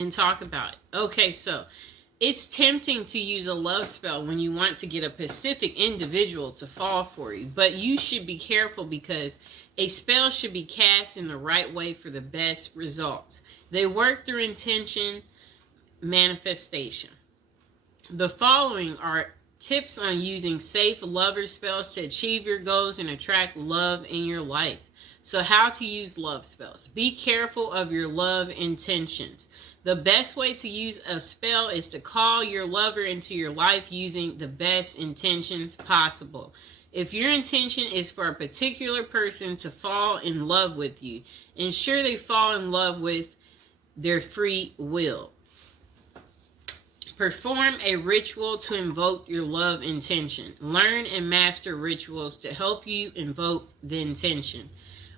and talk about it. Okay, so it's tempting to use a love spell when you want to get a specific individual to fall for you, but you should be careful because a spell should be cast in the right way for the best results. They work through intention, manifestation. The following are tips on using safe lover spells to achieve your goals and attract love in your life. So how to use love spells. Be careful of your love intentions. The best way to use a spell is to call your lover into your life using the best intentions possible. If your intention is for a particular person to fall in love with you, ensure they fall in love with their free will. Perform a ritual to invoke your love intention. Learn and master rituals to help you invoke the intention.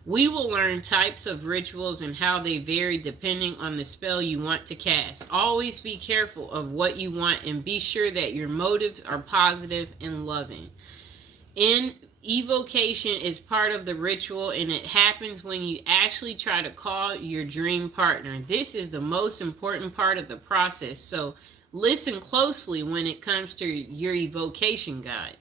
We will learn types of rituals and how they vary depending on the spell you want to cast. Always be careful of what you want and be sure that your motives are positive and loving. Evocation is part of the ritual, and it happens when you actually try to call your dream partner. This is the most important part of the process, so listen closely when it comes to your evocation guide.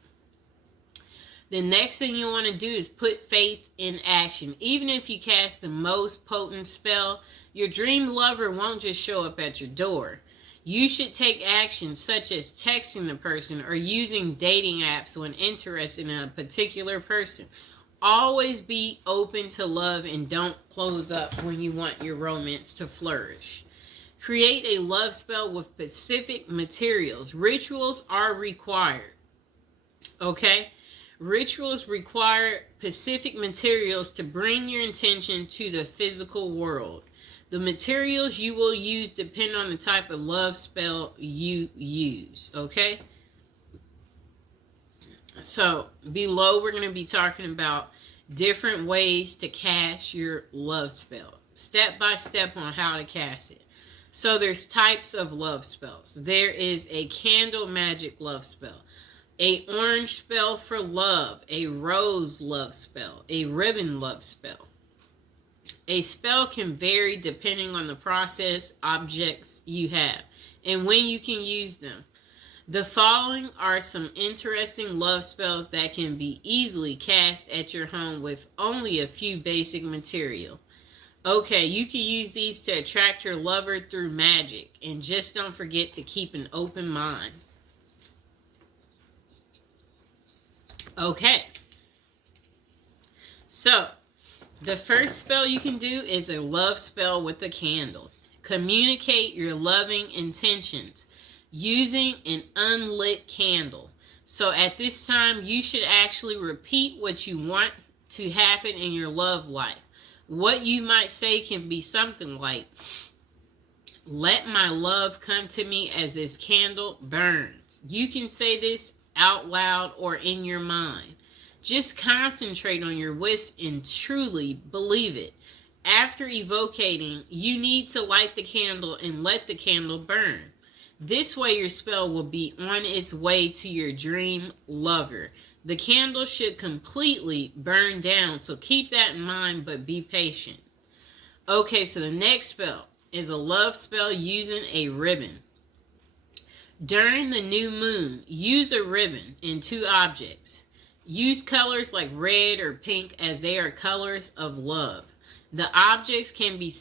The next thing you want to do is put faith in action. Even if you cast the most potent spell, your dream lover won't just show up at your door. You should take action such as texting the person or using dating apps when interested in a particular person. Always be open to love and don't close up when you want your romance to flourish. Create a love spell with specific materials. Rituals are required. Okay? Rituals require specific materials to bring your intention to the physical world. The materials you will use depend on the type of love spell you use, okay? So, below we're going to be talking about different ways to cast your love spell. Step by step on how to cast it. So, there's types of love spells. There is a candle magic love spell. A orange spell for love, a rose love spell, a ribbon love spell. A spell can vary depending on the process, objects you have, and when you can use them. The following are some interesting love spells that can be easily cast at your home with only a few basic material. Okay, you can use these to attract your lover through magic, and just don't forget to keep an open mind. Okay, so the first spell you can do is a love spell with a candle. Communicate your loving intentions using an unlit candle. So at this time, you should actually repeat what you want to happen in your love life. What you might say can be something like, "Let my love come to me as this candle burns." You can say this out loud or in your mind. Just concentrate on your wish and truly believe it. After evocating, you need to light the candle and let the candle burn. This way your spell will be on its way to your dream lover. The candle should completely burn down, so keep that in mind, but be patient. Okay, so the next spell is a love spell using a ribbon. During the new moon, use a ribbon in 2 objects. Use colors like red or pink as they are colors of love. The objects can be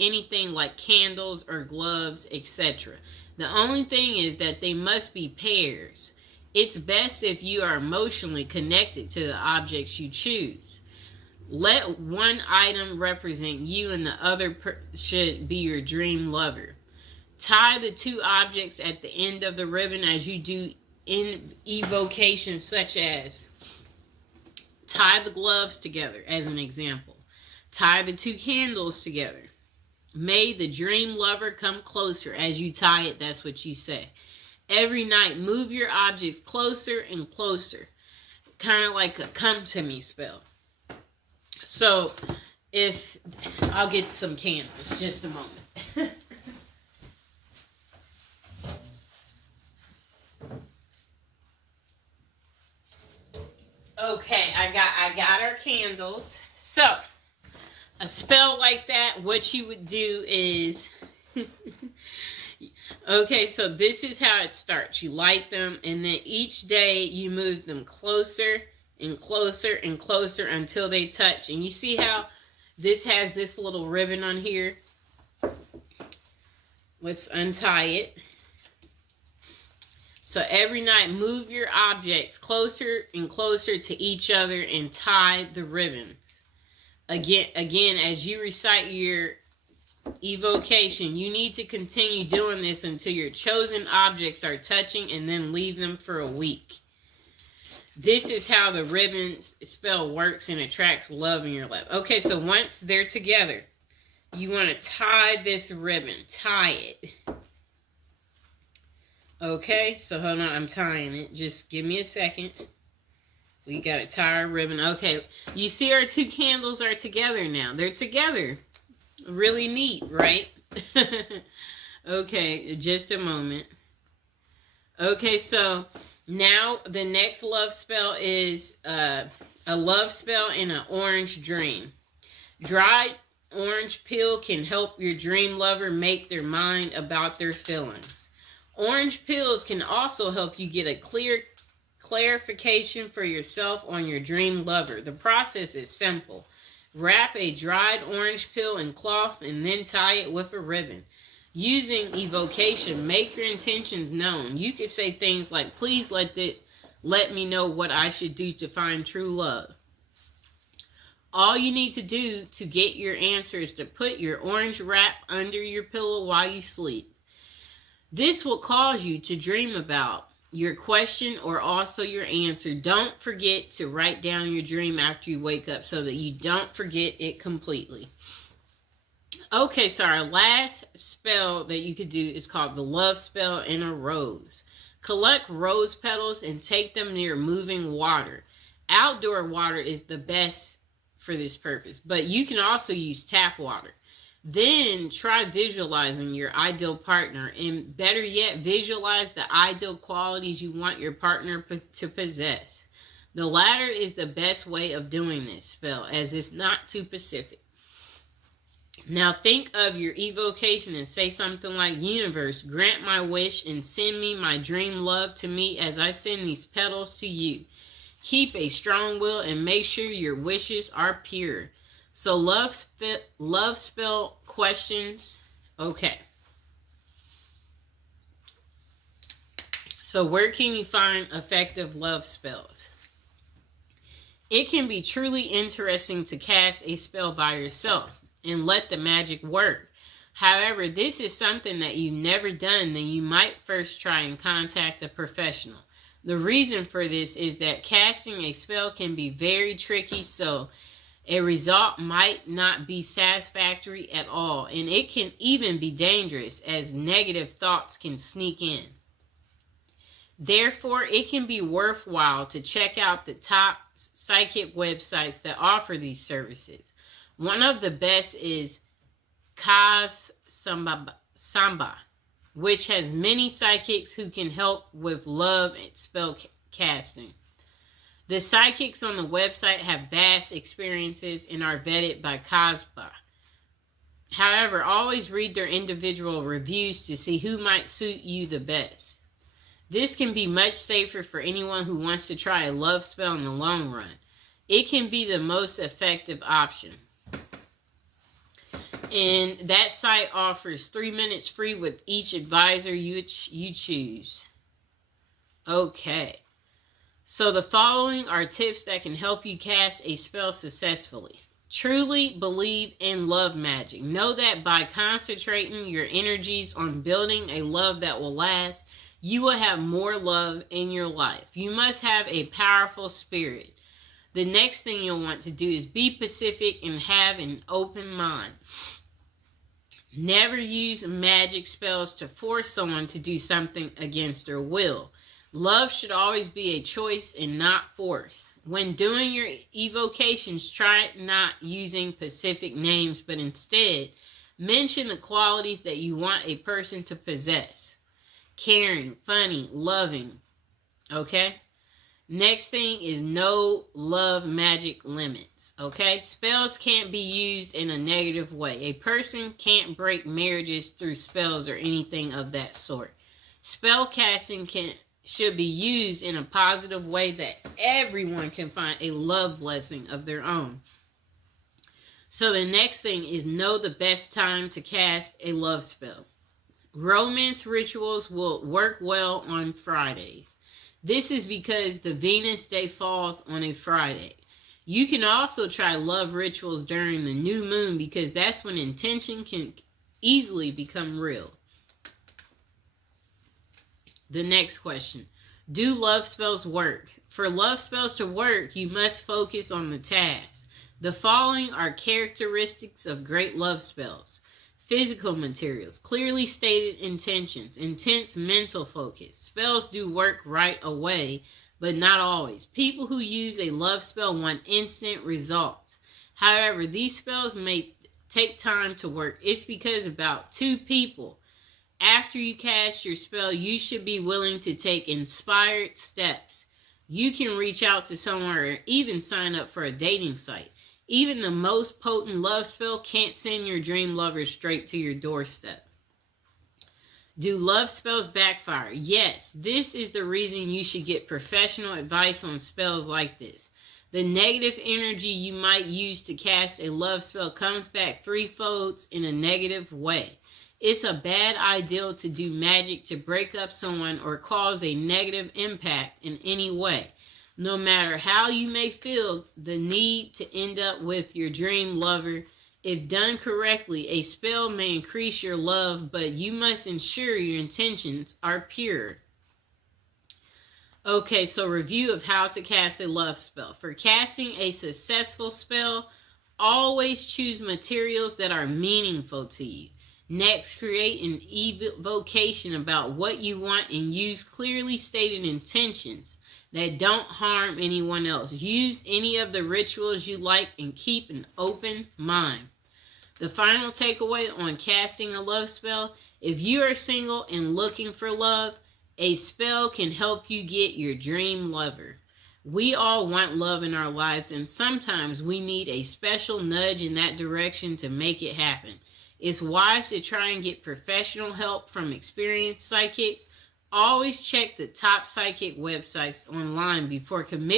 anything like candles or gloves, etc. The only thing is that they must be pairs. It's best if you are emotionally connected to the objects you choose. Let one item represent you and the other should be your dream lover. Tie the 2 objects at the end of the ribbon as you do in evocation, such as tie the gloves together as an example. Tie the 2 candles together. May the dream lover come closer. As you tie it, that's what you say. Every night, move your objects closer and closer. Kind of like a come to me spell. So, I'll get some candles, just a moment. Okay, I got our candles. So, a spell like that, what you would do is, okay, so this is how it starts. You light them, and then each day you move them closer and closer and closer until they touch. And you see how this has this little ribbon on here? Let's untie it. So every night, move your objects closer and closer to each other and tie the ribbons. Again, as you recite your evocation, you need to continue doing this until your chosen objects are touching, and then leave them for a week. This is how the ribbon spell works and attracts love in your life. Okay, so once they're together, you want to tie this ribbon. Tie it. Okay, so hold on, I'm tying it. Just give me a second. We got to tie our ribbon. Okay, you see our two candles are together now. They're together. Really neat, right? Okay, just a moment. Okay, so now the next love spell is a love spell in an orange dream. Dried orange peel can help your dream lover make their mind about their feelings. Orange peels can also help you get a clear clarification for yourself on your dream lover. The process is simple. Wrap a dried orange peel in cloth and then tie it with a ribbon. Using evocation, make your intentions known. You can say things like, please let me know what I should do to find true love. All you need to do to get your answer is to put your orange wrap under your pillow while you sleep. This will cause you to dream about your question or also your answer. Don't forget to write down your dream after you wake up so that you don't forget it completely. Okay, so our last spell that you could do is called the love spell in a rose. Collect rose petals and take them near moving water. Outdoor water is the best for this purpose, but you can also use tap water. Then try visualizing your ideal partner, and better yet, visualize the ideal qualities you want your partner to possess. The latter is the best way of doing this spell, as it's not too specific. Now think of your evocation and say something like, universe, grant my wish and send me my dream love to me as I send these petals to you. Keep a strong will and make sure your wishes are pure. So love spell questions. Okay. So where can you find effective love spells? It can be truly interesting to cast a spell by yourself and let the magic work. However, this is something that you've never done, then you might first try and contact a professional. The reason for this is that casting a spell can be very tricky, so a result might not be satisfactory at all, and it can even be dangerous as negative thoughts can sneak in. Therefore, it can be worthwhile to check out the top psychic websites that offer these services. One of the best is Kaz Samba, which has many psychics who can help with love and spell casting. The psychics on the website have vast experiences and are vetted by Kazba. However, always read their individual reviews to see who might suit you the best. This can be much safer for anyone who wants to try a love spell in the long run. It can be the most effective option. And that site offers 3 minutes free with each advisor you choose. Okay. So the following are tips that can help you cast a spell successfully. Truly believe in love magic. Know that by concentrating your energies on building a love that will last, you will have more love in your life. You must have a powerful spirit. The next thing you'll want to do is be pacific and have an open mind. Never use magic spells to force someone to do something against their will. Love should always be a choice and not force. When doing your evocations, try not using specific names, but instead mention the qualities that you want a person to possess. Caring, funny, loving. Okay? Next thing is no love magic limits. Okay? Spells can't be used in a negative way. A person can't break marriages through spells or anything of that sort. Spell casting should be used in a positive way that everyone can find a love blessing of their own. So the next thing is know the best time to cast a love spell. Romance rituals will work well on Fridays. This is because the Venus day falls on a Friday. You can also try love rituals during the new moon because that's when intention can easily become real. The next question. Do love spells work? For love spells to work, you must focus on the task. The following are characteristics of great love spells. Physical materials, clearly stated intentions, intense mental focus. Spells do work right away, but not always. People who use a love spell want instant results. However, these spells may take time to work. It's because about 2 people. After you cast your spell, you should be willing to take inspired steps. You can reach out to someone or even sign up for a dating site. Even the most potent love spell can't send your dream lover straight to your doorstep. Do love spells backfire? Yes, this is the reason you should get professional advice on spells like this. The negative energy you might use to cast a love spell comes back threefold in a negative way. It's a bad idea to do magic to break up someone or cause a negative impact in any way. No matter how you may feel the need to end up with your dream lover, if done correctly, a spell may increase your love, but you must ensure your intentions are pure. Okay, so review of how to cast a love spell. For casting a successful spell, always choose materials that are meaningful to you. Next, create an evocation about what you want and use clearly stated intentions that don't harm anyone else. Use any of the rituals you like and keep an open mind. The final takeaway on casting a love spell: if you are single and looking for love, a spell can help you get your dream lover. We all want love in our lives, and sometimes we need a special nudge in that direction to make it happen. It's wise to try and get professional help from experienced psychics. Always check the top psychic websites online before committing